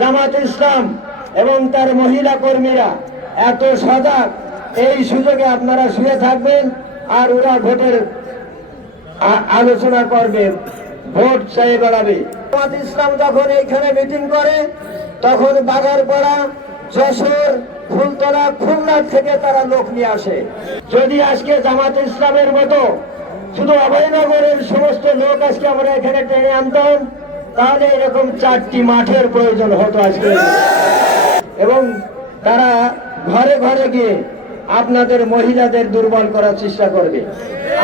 জামাত ইসলাম এবং তার মহিলা কর্মীরা এত সজাগ, এই সুযোগে আপনারা শুয়ে থাকবেন আর ওরা ভোটের আলোচনা করবে, ভোট চাই বেড়াবে। জামাত ইসলাম যখন এইখানে মিটিং করে তখন বাগারপাড়া, যশোর, ফুলতলা, খুলনা থেকে তারা লোক নিয়ে আসে। যদি আজকে জামাত ইসলামের মতো শুধু অভয়নগরের সমস্ত লোক আজকে আমরা এখানে টেনে আনতাম, তাহলে এরকম 4টি মাঠের প্রয়োজন হতো আজকে। এবং তারা ঘরে ঘরে গিয়ে আপনাদের মহিলাদের দুর্বল করার চেষ্টা করবে।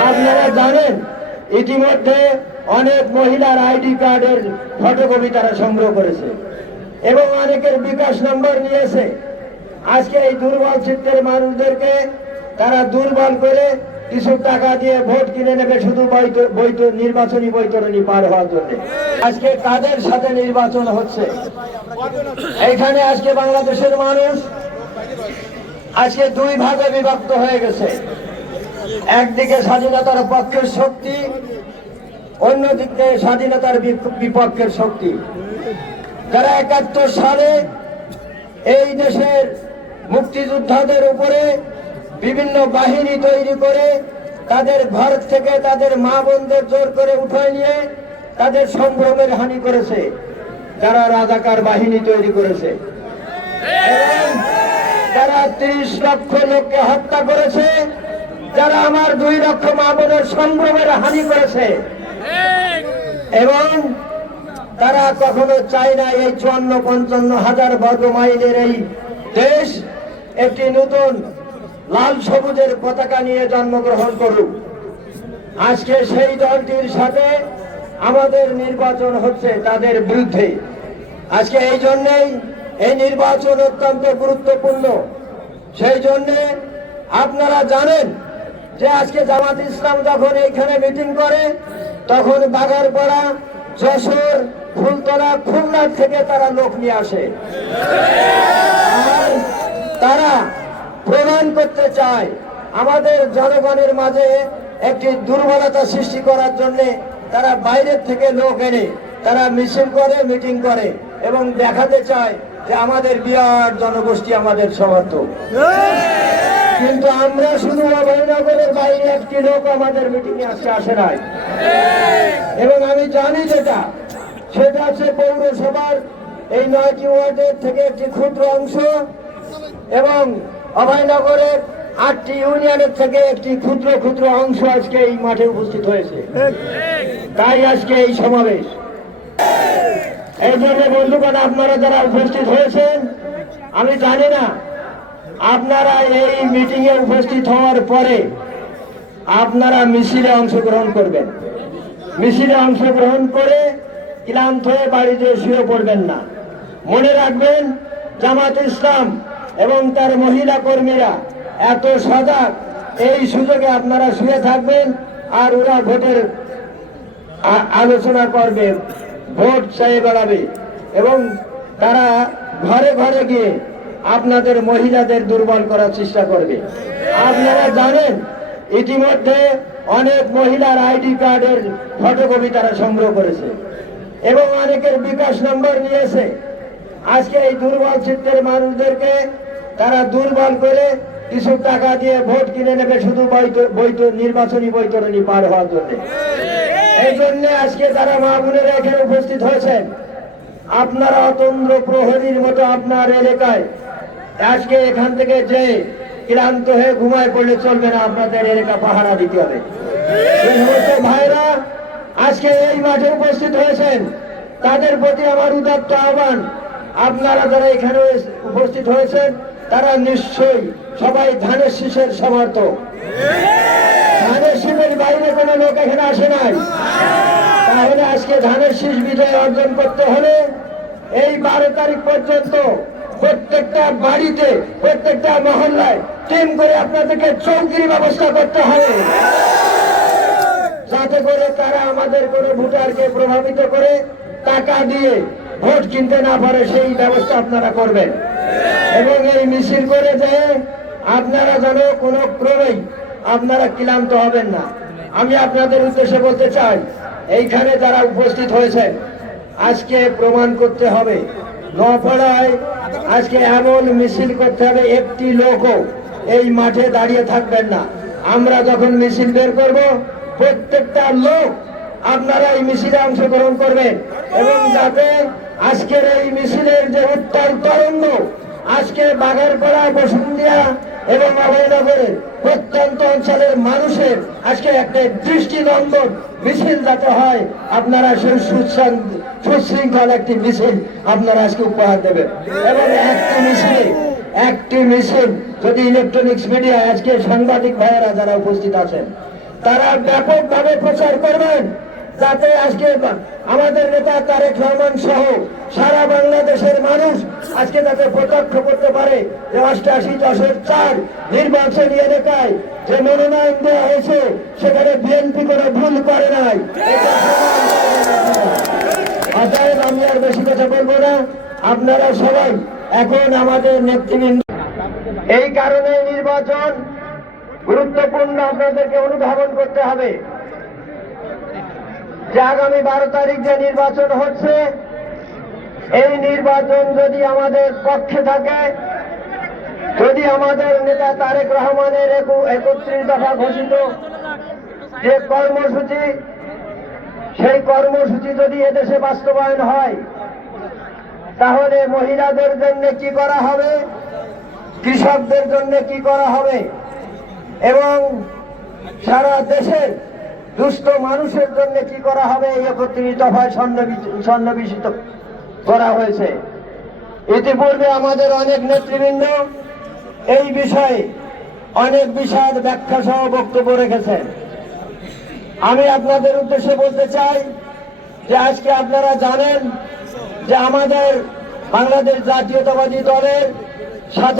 আপনারা জানেন ইতিমধ্যে অনেক মহিলার আইডি কার্ডের ফটোকপি তারা সংগ্রহ করেছে এবং অনেকের বিকাশ নম্বর নিয়েছে। আজকে এই দুর্বল চিত্তের মানুষদেরকে তারা দুর্বল করে কিছু টাকা দিয়ে ভোট কিনে নেবে শুধু নির্বাচনী বৈতরণী পার হওয়ার জন্য। আজকে কাদের সাথে নির্বাচন হচ্ছে? এইখানে আজকে বাংলাদেশের মানুষ আজকে 2 ভাগে বিভক্ত হয়ে গেছে। একদিকে স্বাধীনতার পক্ষের শক্তি, অন্যদিকে স্বাধীনতার বিপক্ষের শক্তি। যারা 71 সালে এই দেশের মুক্তিযোদ্ধাদের উপরে বিভিন্ন বাহিনী তৈরি করে তাদের ঘর থেকে তাদের মা বোনদের জোর করে উঠায় নিয়ে তাদের সম্ভ্রমের হানি করেছে, যারা রাজাকার বাহিনী তৈরি করেছে, এবং যারা 30 লক্ষ লোককে হত্যা করেছে, যারা আমার 2 লক্ষ মা বোনের সম্ভ্রমের হানি করেছে। এবং তারা কখনো চায় না এই 54-55 হাজার বর্গ মাইলের এই দেশ একটি নতুন লাল সবুজের পতাকা নিয়ে জন্মগ্রহণ করুক। আজকে সেই দলটির সাথে আমাদের নির্বাচন হচ্ছে তাদের বিরুদ্ধে। আজকে এই জন্যেই এই নির্বাচন অত্যন্ত গুরুত্বপূর্ণ। সেই জন্যে আপনারা জানেন যে আজকে জামাত ইসলাম যখন এইখানে মিটিং করে তখন বাগারপাড়া, যশোর, ফুলতলা, খুলনা থেকে তারা লোক নিয়ে আসে। আর তারা প্রমাণ করতে চায় আমাদের জনগণের মাঝে একটি দুর্বলতা সৃষ্টি করার জন্য তারা বাইরের থেকে লোক এনে তারা মিছিল করে, মিটিং করে এবং দেখাতে চায় যে আমাদের বিরাট জনগোষ্ঠী আমাদের সমর্থক। কিন্তু আমরা শুধু অভয়নগরের বাইরে একটি লোক আমাদের মিটিং এ আসে নাই। এবং আমি জানি সেটা আছে পৌরসভার এই 9টি ওয়ার্ডের থেকে একটি ক্ষুদ্র অংশ এবং অভয়নগরের 8টি ইউনিয়নের থেকে একটি ক্ষুদ্র ক্ষুদ্র অংশ আজকে এই মাঠে উপস্থিত হয়েছে। তাই আজকে এই সমাবেশ। এই জন্য বন্ধুগণ, আপনারা যারা উপস্থিত হয়েছেন, আমি জানি না আপনারা এই মিটিং এ উপস্থিত হওয়ার পরে আপনারা মিছিলে অংশগ্রহণ করবেন। মিছিলে অংশগ্রহণ করে ক্লান্ত হয়ে বাড়িতে শুয়ে পড়বেন না। মনে রাখবেন জামাত ইসলাম এবং তার মহিলা কর্মীরা এত সজাগ, এই সুযোগে আপনারা শুয়ে থাকবেন আর ওরা ভোটের আলোচনা করবে, ভোট চাই বেড়াবে এবং তারা ঘরে ঘরে গিয়ে আপনাদের মহিলাদের দুর্বল করার চেষ্টা করবে। আপনারা জানেন ইতিমধ্যে অনেক মহিলার আইডি কার্ডের ফটোকপি তারা সংগ্রহ করেছে এবং অনেকের বিকাশ নম্বর নিয়েছে। আজকে এই দুর্বল চিত্তের মানুষদেরকে তারা দুর্বল করে কিছু টাকা দিয়ে ভোট কিনে নেবে শুধু নির্বাচনী বৈতরণী পার হওয়ার জন্য। এই জন্য আজকে যারা মা বোনেরা এখানে উপস্থিত হয়েছেন, আপনারা অতন্দ্র প্রহরীর মতো আপনার এলাকায় আজকে এখান থেকে যে ক্লান্ত হয়ে ঘুমায় পড়লে চলবে না, আপনাদের এলাকা পাহারা দিতে হবে। এই সমস্ত ভাইরা আজকে এই মাঠে উপস্থিত হয়েছেন, তাদের প্রতি আমার উদাত্ত আহ্বান, আপনারা যারা এখানে উপস্থিত হয়েছেন তারা নিশ্চয়ই সবাই ধানের শীষের সমর্থক। ধানের শীষের বাইরে কোনো লোক এখানে আসে নাই। তাহলে আজকে ধানের শীষ বিজয় অর্জন করতে হলে এই 12 তারিখ পর্যন্ত প্রত্যেকটা বাড়িতে, প্রত্যেকটা মহল্লায় টিম করে আপনাদেরকে চৌকির ব্যবস্থা করতে হবে, যাতে করে তারা আমাদের কোনো ভোটারকে প্রভাবিত করে টাকা দিয়ে ভোট কিনতে না পারে, সেই ব্যবস্থা আপনারা করবেন। এবং এই মিছিল করে যে আপনারা যেন কোনো ক্রমেই আপনারা ক্লান্ত হবেন না। আমি আপনাদের উদ্দেশ্যে বলতে চাই, এইখানে যারা উপস্থিত হয়েছেন আজকে প্রমাণ করতে হবে নপাড়ায় আজকে এমন মিছিল করতে হবে, একটি লোকও এই মাঠে দাঁড়িয়ে থাকবেন না। আমরা যখন মিছিল বের করব, প্রত্যেকটা লোক আপনারা এই মিছিলে অংশগ্রহণ করবেন, এবং যাতে আজকের এই মিছিলের যে উত্তাল তরঙ্গ আজকে বাগারপাড়া, বসুন্ধিয়া এবং অভয়নগরের প্রত্যন্ত অঞ্চলের মানুষের আজকে একটা দৃষ্টিনন্দন মিছিল যাতে হয়, আপনারা সেই সুশৃঙ্খল একটি মিছিল আপনারা আজকে উপহার দেবেন। এবং একটি মিছিল যদি ইলেকট্রনিক্স মিডিয়া, আজকে সাংবাদিক ভাইয়েরা যারা উপস্থিত আছেন, তারা ব্যাপকভাবে প্রচার করবেন, যাতে আজকে আমাদের নেতা তারেক রহমান সহ সারা বাংলাদেশের মানুষ আজকে যাতে প্রত্যক্ষ করতে পারে যে 88-4 নির্বাচনী এলাকায় যে মনোনয়ন দেওয়া হয়েছে সেখানে বিএনপি কোনো ভুল করে নাই। অতএব আমি আর বেশি কথা বলবো না, আপনারা সবাই এখন আমাদের নেতৃবৃন্দ, এই কারণে নির্বাচন গুরুত্বপূর্ণ, আপনাদেরকে অনুধাবন করতে হবে যে আগামী 12 তারিখ যে নির্বাচন হচ্ছে, এই নির্বাচন যদি আমাদের পক্ষে থাকে, যদি আমাদের নেতা তারেক রহমানের 31 দফা ঘোষিত যে কর্মসূচি, সেই কর্মসূচি যদি এদেশে বাস্তবায়ন হয়, তাহলে মহিলাদের জন্য কি করা হবে, কৃষকদের জন্য কি করা হবে, এবং সারা দেশের দুস্থ মানুষের জন্য কি করা হবে, এই 31 দফায় সন্নিবেশিত করা হয়েছে। ইতিপূর্বে আমাদের অনেক নেতৃবৃন্দ এই বিষয়ে অনেক বিশদ ব্যাখ্যা সহ বক্তব্য রেখেছেন। আমি আপনাদের উদ্দেশ্যে বলতে চাই যে আজকে আপনারা জানেন যে আমাদের বাংলাদেশ জাতীয়তাবাদী দলের সাথে